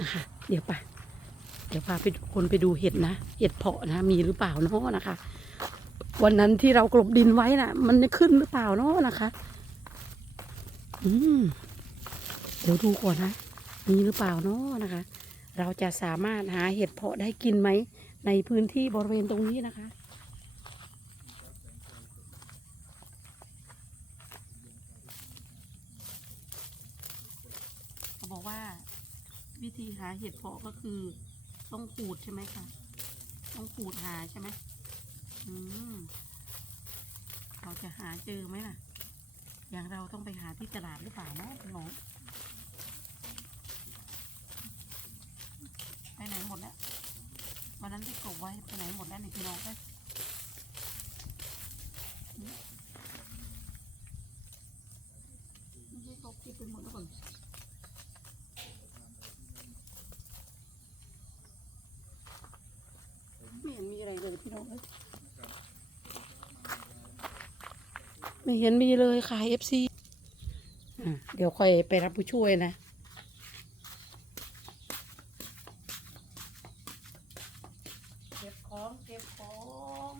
นะคะเดี๋ยวพาไปคนไปดูเห็ดนะเห็ดเพาะนะมีหรือเปล่าเนาะนะคะวันนั้นที่เรากลบดินไว้น่ะมันจะขึ้นหรือเปล่าเนาะนะคะอืมเดี๋ยวดูก่อนนะมีหรือเปล่าเนาะนะคะเราจะสามารถหาเห็ดเพาะได้กินไหมในพื้นที่บริเวณตรงนี้นะคะเขาบอกว่าวิธีหาเห็ดเพาะก็คือต้องขูดใช่ไหมคะต้องขูดหาใช่ไหมอืมเราจะหาเจอไหมล่ะอย่างเราต้องไปหาที่ตลาดหรือเปล่าเนาะพี่น้องไปไหนหมดแล้ววันนั้นที่กบไว้ไปไหนหมดแล้วนี่พี่น้องไม่ใช่กบที่เป็นหมดแล้วก่อนไม่เห็นมีอะไรเลยพี่น้องไม่เห็นมีเลยขายFCเดี๋ยวค่อยไปรับผู้ช่วยนะเก็บของ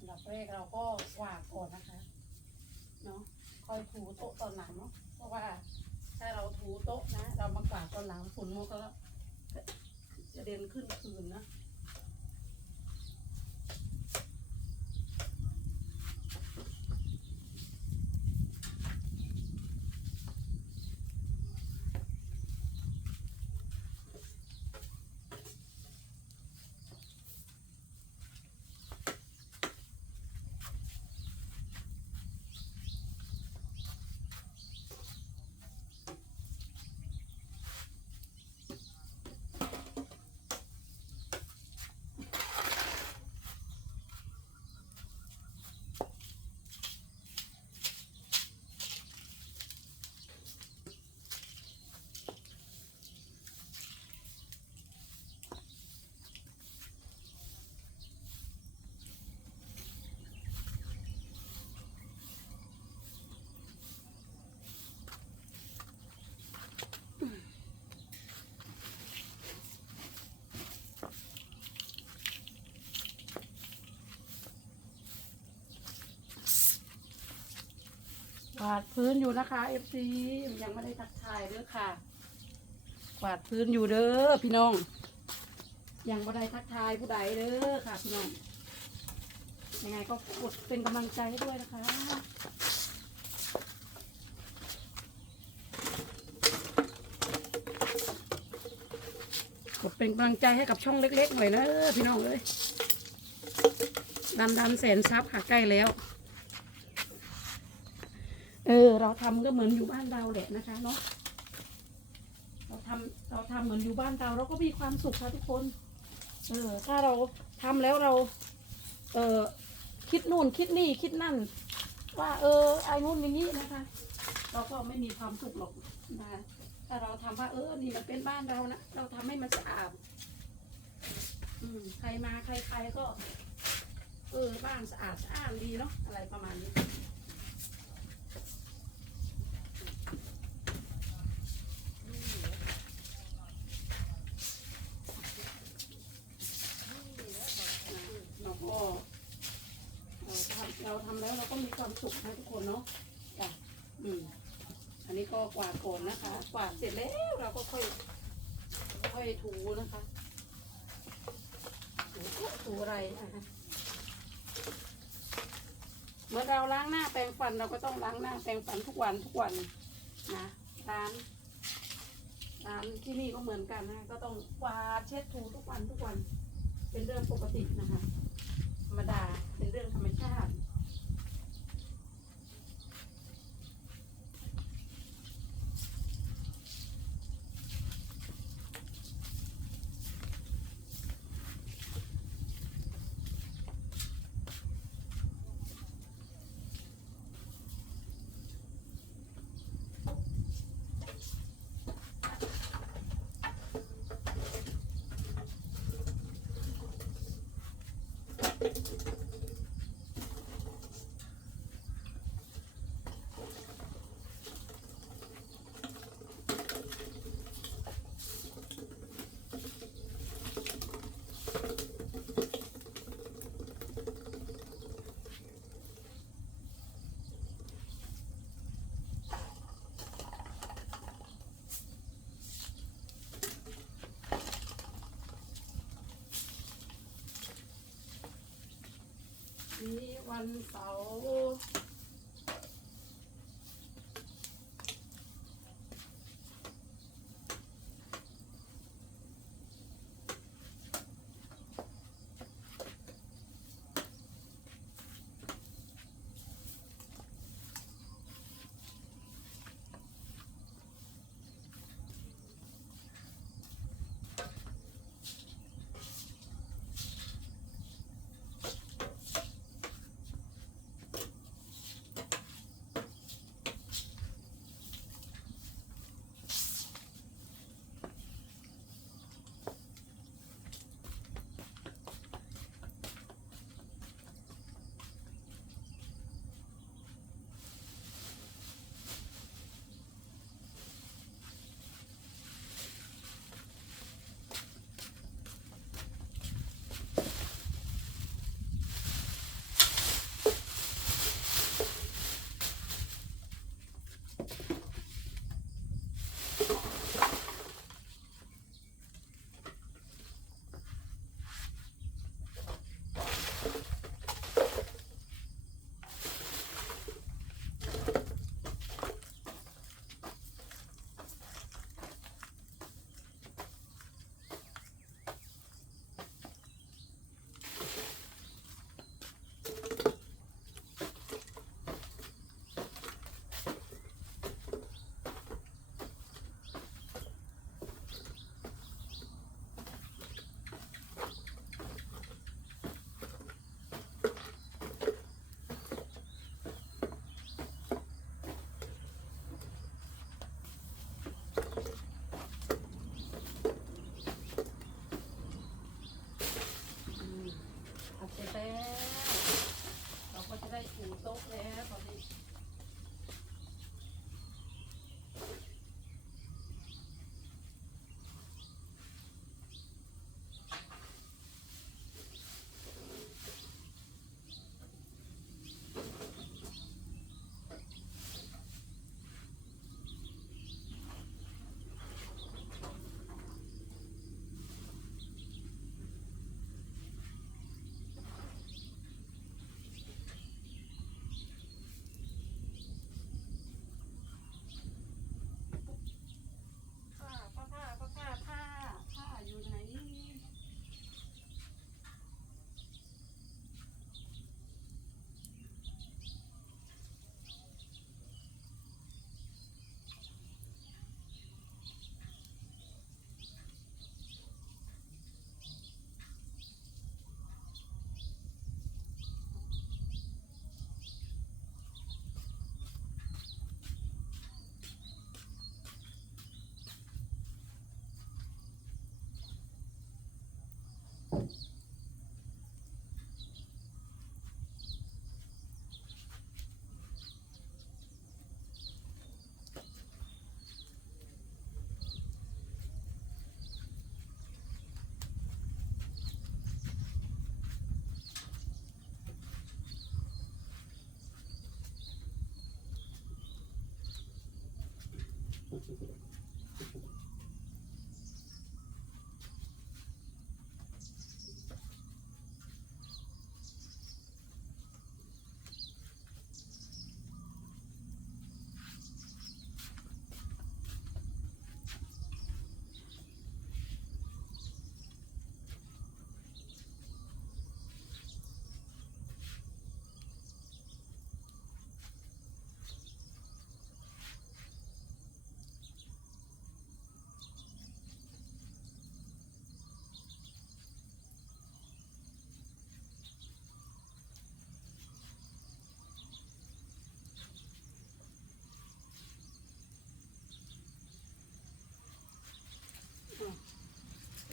อันดับแรกเราก็กวาดก่อนนะคะเนาะค่อยถูโต๊ะตอนหลังเนาะเพราะว่าถ้าเราถูโต๊ะนะเรามากวาดตอนหลังฝุ่นมันก็จะเด่นขึ้นคืนนะกวาดพื้นอยู่นะคะ FC ยังไม่ได้ทักทายเด้อค่ะกวาดพื้นอยู่เด้อพี่น้องยังไม่ได้ทักทายผู้ใดเด้อค่ะพี่น้องยังไงก็กดเป็นกำลังใจให้ด้วยนะคะกดเป็นกำลังใจให้กับช่องเล็กๆหน่อยนะพี่น้องเอ้ยดันแสนซับค่ะใกล้แล้วเราทำก็เหมือนอยู่บ้านเราแหละนะคะเนาะเราทำเหมือนอยู่บ้านเราก็มีความสุขค่ะทุกคนถ้าเราทำแล้วเราคิดนู่นคิดนี่คิดนั่นว่าไอ้นู่นอย่างนี้นะคะเราก็ไม่มีความสุขหรอกนะถ้าเราทำว่านี่มันเป็นบ้านเรานะเราทำให้มันสะอาดใครมาใครก็บ้านสะอาดสะอ้านดีเนาะอะไรประมาณนี้เราทำแล้วเราก็มีความสุขนะทุกคนเนาะจ้ะอันนี้ ก็กวาดก่อนนะคะกวาดเสร็จแล้วเราก็ค่อยถูนะคะถูอะไรนะคะเมื่อเราล้างหน้าแปรงฟันเราก็ต้องล้างหน้าแปรงฟันทุกวันนะร้านที่นี่ก็เหมือนกันนะก็ต้องกวาดเช็ดถูทุกวันเป็นเรื่องปกตินะคะธรรมดาเป็นเรื่องธรรมชาตินี่วันเสาร์ ฝ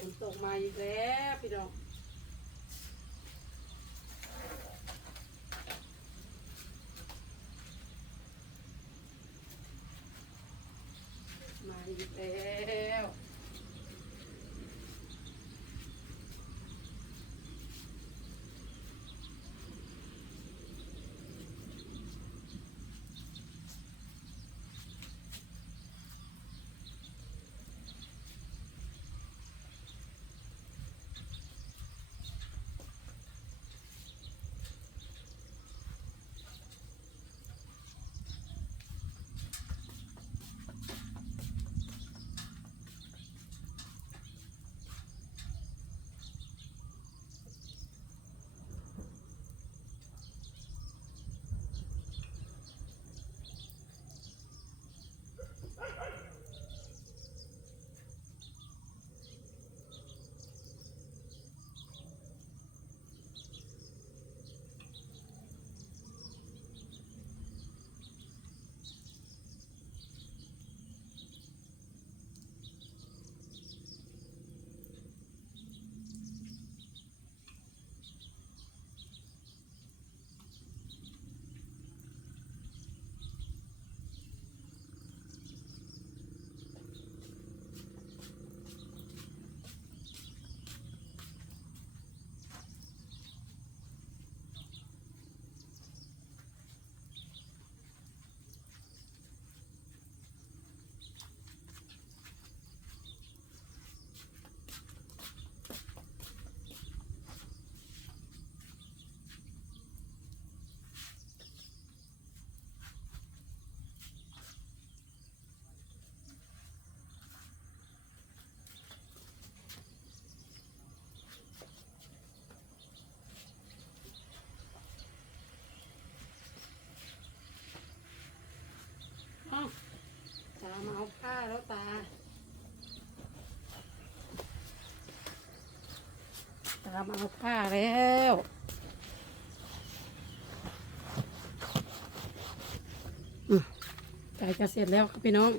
นตกมาอีกแล้วพี่น้องมาอีกแล้วตามาเอาผ้าแล้วตามาเอาผ้าแล้วใกล้จะเสร็จแล้วครับพี่น้อง